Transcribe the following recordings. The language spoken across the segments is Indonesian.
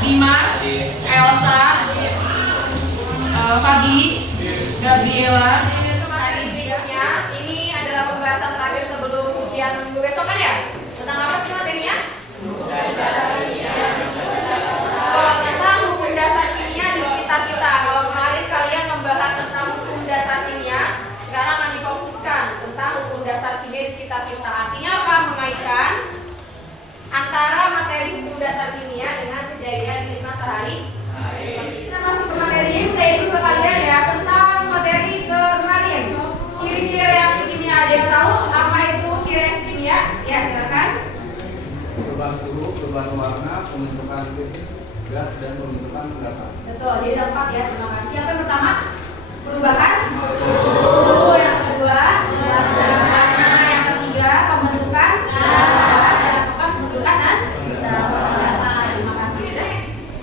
Dimas, Elsa, Fadli, Gabriela. Hari berikutnya ini adalah pembahasan terakhir sebelum ujian minggu besok kan ya? Tentang apa sih materinya? Tentang hukum dasar kimia di sekitar kita. Kalau kemarin kalian membahas tentang hukum dasar kimia, sekarang akan difokuskan tentang hukum dasar kimia di sekitar kita. Artinya apa? Mengaitkan antara materi hukum dasar kimia dengan kejadian di lingkungan sehari. Kita masuk ke materinya, saya dulu ke kalian ya tentang materi kemarin. Ciri-ciri reaksi kimia, ada yang tahu apa itu ciri reaksi kimia? Ya silakan. Perubahan suhu, perubahan warna, pembentukan titik gas dan pembentukan kudapan. Betul, jadi ada 4 ya. Terima kasih. Apa yang pertama? Perubahan suhu. Yang kedua warna. Yang ketiga pembentukan gas. Yang keempat pembentukan kudapan. Terima kasih.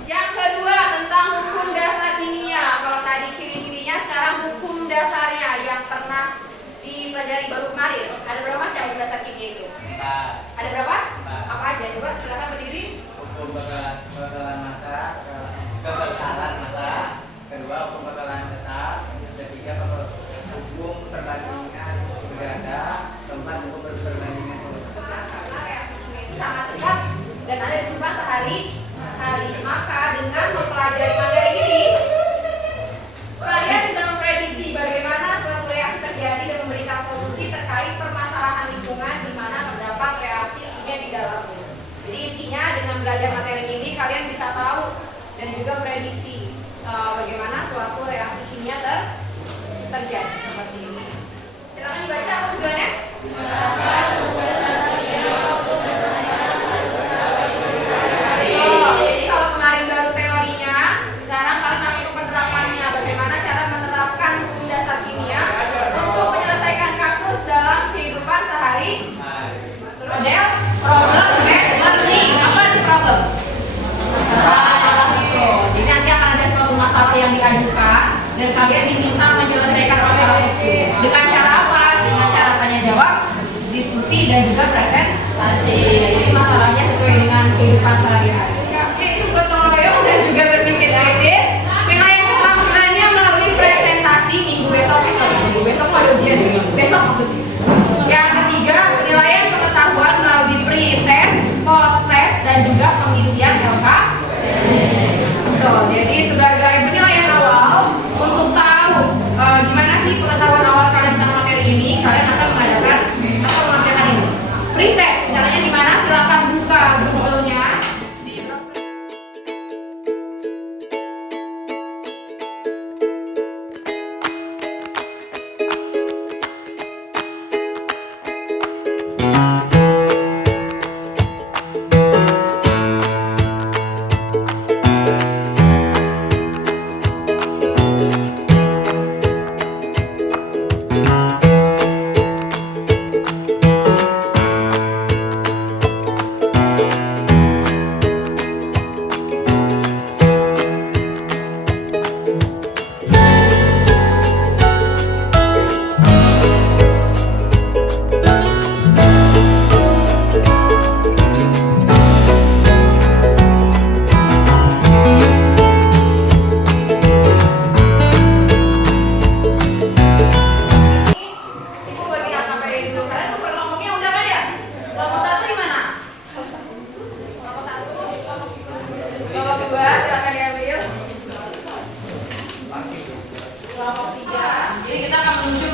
Yang kedua tentang hukum dasar kimia. Kalau tadi ciri-cirinya, sekarang hukum dasarnya yang pernah dipelajari baru kemarin. Ada berapa macam hukum dasar kimia itu? Ada berapa? Apa aja? Coba silakan berdiri. Hukum bakalan massa, kebakaran massa, kedua hukum bakalan tetap, ketiga hukum perbandingan berganda, keempat hukum perbandingan Karena reaksi kimia itu sangat dekat dan ada di kehidupan sehari-hari. Maka dengan mempelajari materi ini, kalian bisa memprediksi bagaimana suatu reaksi terjadi dan memberikan solusi terkait permasalahan lingkungan di mana terdapat reaksi kimia di dalamnya. Jadi intinya dengan belajar materi ini kalian bisa tahu dan juga prediksi bagaimana suatu reaksi kimia terjadi seperti ini. Silakan dibaca apa tujuannya? Jadi kalau kemarin baru teorinya, sekarang kalian masuk ke penerapannya. Bagaimana cara menerapkan hukum dasar kimia untuk menyelesaikan kasus dalam kehidupan sehari. Model problem based learning. Apa itu problem? Jadi nanti akan ada suatu masalah yang diajukan dan kalian diminta menyelesaikan masalah itu. Dengan cara apa? Dengan cara tanya jawab, diskusi dan juga presentasi. Jadi masalahnya sesuai dengan kehidupan sehari-hari. Itu gotong royong dan juga berpikir kritis. Penilaian keterampilannya melalui presentasi minggu besok. Minggu besok ada ujian. Besok maksudnya. Yang ketiga, penilaian pengetahuan melalui pre-test, post-test dan juga pengisian LK. Betul. Jadi sebagai penilaian awal untuk tahu gimana sih pengetahuan awal kalian tentang materi ini, kalian akan mengadakan atau melakukan ini. Pre-test, caranya gimana? Silakan buka Google-nya.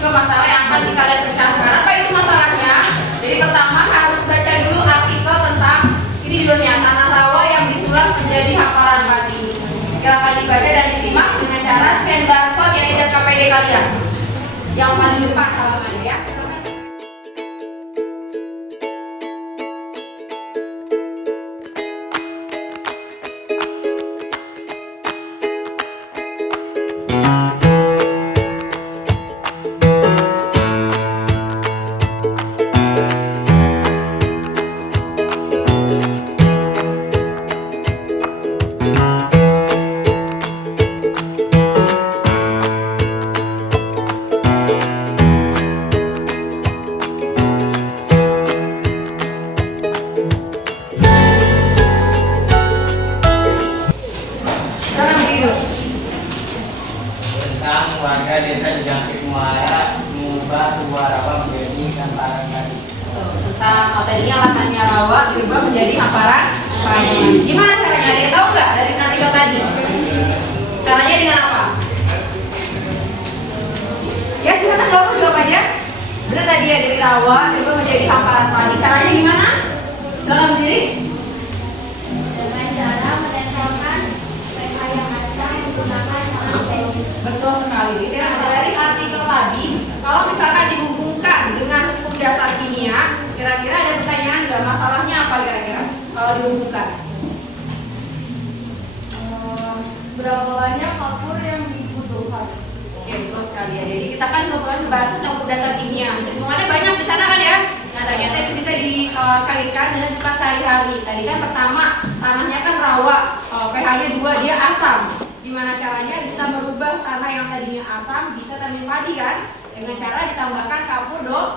juga masalah yang akan kalian pecahkan. Apa itu masalahnya? Jadi pertama harus baca dulu artikel tentang ini judulnya tanah rawa yang disulap menjadi hamparan padi. Silakan dibaca dan disimak dengan cara scan barcode yang ada KPD kalian. Yang paling depan halamannya ya. Tentang warga desa Jangkrik Muara mengubah sebuah rawa menjadi hamparan padi. Tentang tadinya lahannya rawa dirubah menjadi hamparan padi. Gimana caranya? Dia tahu nggak dari artikel tadi? Caranya dengan apa? Ya silakan jawab aja. Benar tadi ya, dari rawa dirubah menjadi hamparan padi. Caranya gimana? Silakan berdiri. Dengan cara menempelkan PH yang asal menggunakan sampel. Betul sekali. Jadi dari artikel tadi, kalau misalkan dihubungkan dengan hukum dasar kimia, kira-kira ada pertanyaan nggak? Masalahnya apa kira-kira kalau dihubungkan? Berapa banyak kapur yang dibutuhkan? Oke, betul sekali ya. Jadi kita kan kebetulan bahas tentang hukum dasar kimia. Hitungannya banyak di sana kan ya? Nah ternyata itu bisa dikaitkan dengan kita sehari-hari. Tadi kan pertama tanahnya kan rawa, pH-nya 2, dia asam. Gimana caranya bisa merubah tanah yang tadinya asam bisa tanam padi kan? Dengan cara ditambahkan kapur dong.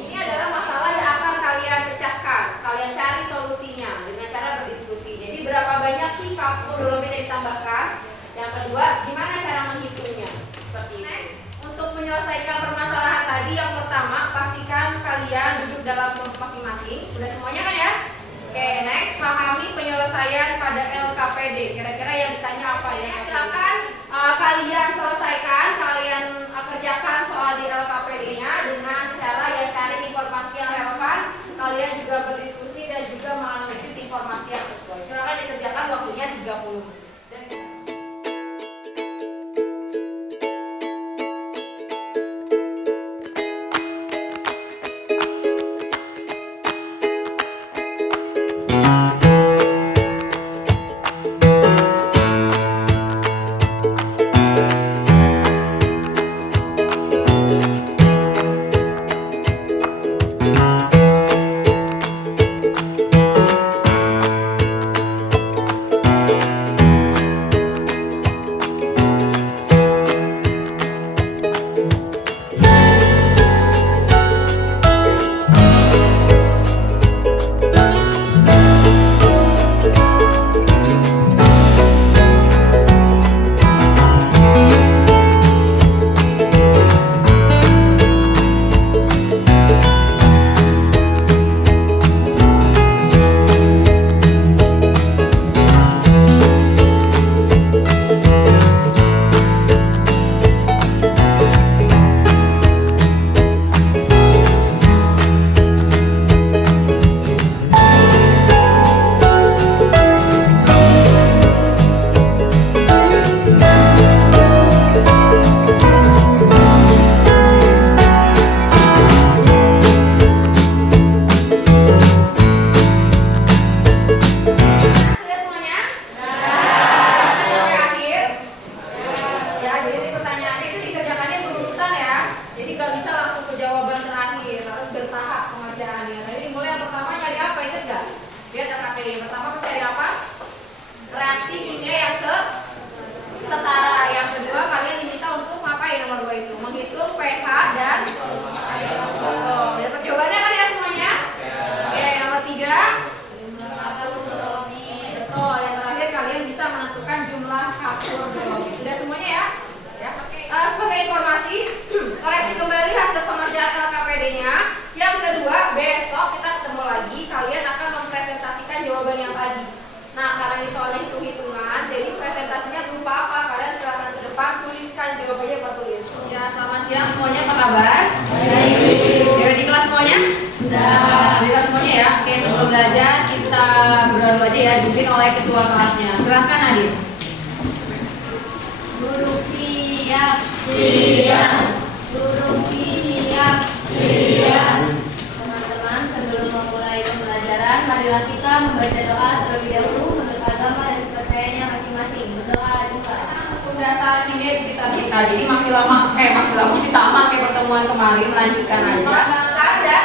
Ini adalah masalah yang akan kalian pecahkan. Kalian cari solusinya dengan cara berdiskusi. Jadi berapa banyak sih kapur dolomit yang ditambahkan? Yang kedua, gimana cara menghitungnya? Seperti ini. Next, untuk menyelesaikan permasalahan tadi, yang pertama pastikan kalian duduk dalam kelompok masing-masing. Sudah semuanya kan ya? Oke, next, pahami penyelesaian pada LKPD. Kira-kira yang ditanya apa ya? Silakan kalian selesaikan, kalian kerjakan soal di LKPD-nya dengan cara ya cari informasi yang relevan. Kalian juga berdiskusi dan juga menganalisis informasi yang sesuai. Silakan dikerjakan, waktunya 30 menit. dipimpin oleh ketua kelasnya. Silakan Nadine. Duduk siap. Siap. Duduk siap. Siap. Teman-teman, sebelum memulai pembelajaran, marilah kita membaca doa terlebih dahulu menurut agama dan kepercayaannya masing-masing. Berdoa juga. Dasar ini sekitar kita, jadi masih sama kayak pertemuan kemarin, melanjutkan aja. Dan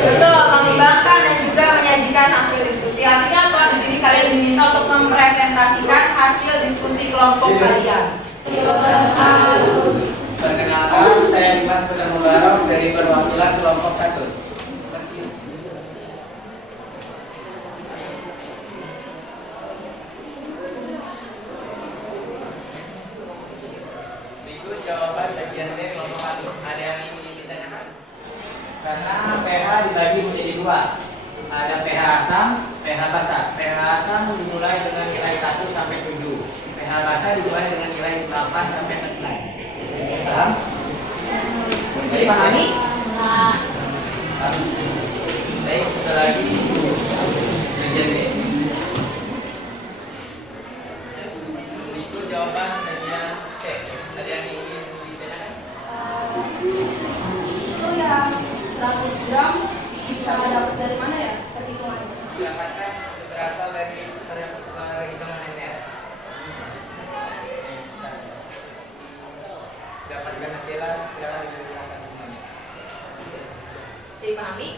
betul, mengembangkan dan juga menyajikan hasil diskusi. Artinya apa? Di sini kalian diminta untuk mempresentasikan hasil diskusi kelompok kalian. Perkenalkan, saya Dimas Putra Mubarok dari perwakilan kelompok 1. Berikut jawaban bagian B kelompok 1. Ada yang ingin ditanyakan? Karena pH dibagi menjadi 2. Ada pH asam, pH basa. pH asam dimulai dengan nilai 1 sampai 7. pH basa dimulai dengan nilai 8 sampai 9. Paham? Bisa dipahami? Baik, satu lagi bagian B. Berikut jawaban bagian C. Ada yang ingin ditanyakan? Itu yang 100 gram bisa dapat dari mana ya perhitungannya? Dapatkan berasal dari perhitungan MR. Dapatkan hasilnya sekarang dijelaskan. Bisa dipahami?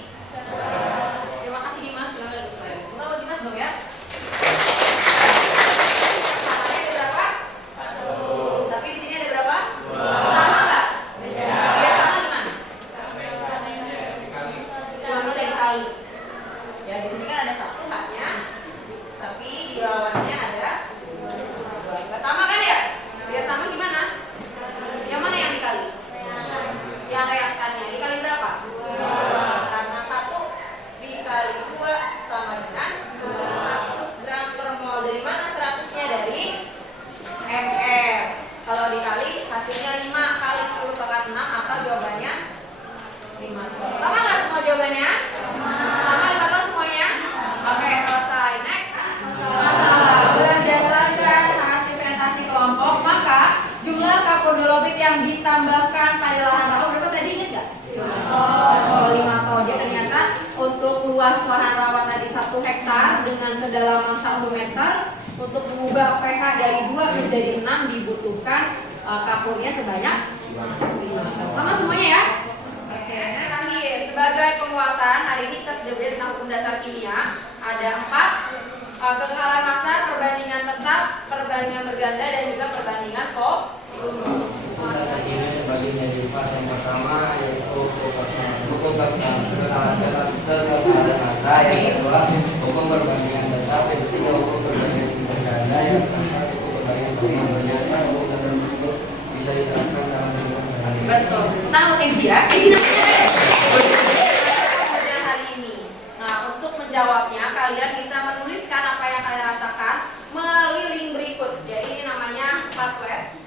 Terima kasih Dimas, silakan duduk saya. Kalau Dimas dong ya. Samanya ada berapa? 1. Tapi di sini ada berapa? 2. Sama nggak? Beda. Biar sama gimana? Cuma bisa dikali. Ya di sini kan ada 1 haknya, tapi di lawannya ada 2. Nggak sama kan ya? Biar sama gimana? Yang mana yang dikali? Yang reaktannya dikali berapa? 2. Karena 1 dikali 2 sama dengan 200 gram per mol. Dari mana 100-nya? Dari ml. Kalau dikali hasilnya 5 kali 10 pangkat 6, maka jawabannya 5. Sama nggak semua jawabannya? Sama 5 semuanya? Oke, selesai. Next. Masalah. Berdasarkan hasil presentasi kelompok, maka jumlah kapodolomit yang ditambahkan pada lahan rawa berapa tadi, ingat nggak? 5 ton. Jadi ternyata untuk luas lahan rawa tadi 1 hektar dengan kedalaman 1 meter, untuk mengubah pH dari 2 menjadi 6 dibutuhkan kapurnya sebanyak 5 ton. Sama semuanya ya? Oke, nah terakhir sebagai penguatan hari ini kita sudah belajar tentang hukum dasar kimia. Ada 4 kekalahan massa, perbandingan tetap, perbandingan berganda, dan juga perbandingan volume. Bagi menjadi empat. Yang pertama yaitu hukum kekalahan massa, yang kedua hukum perbandingan tetap, yang ketiga hukum perbandingan berganda, yang keempat hukum perbandingan volume. Ternyata hukum dasar tersebut bisa diterapkan dalam kehidupan sehari-hari. Betul. Kita uji ya. Hari ini. Nah, untuk menjawabnya kalian bisa menuliskan apa yang kalian rasakan melalui link berikut. Jadi ini namanya Padlet.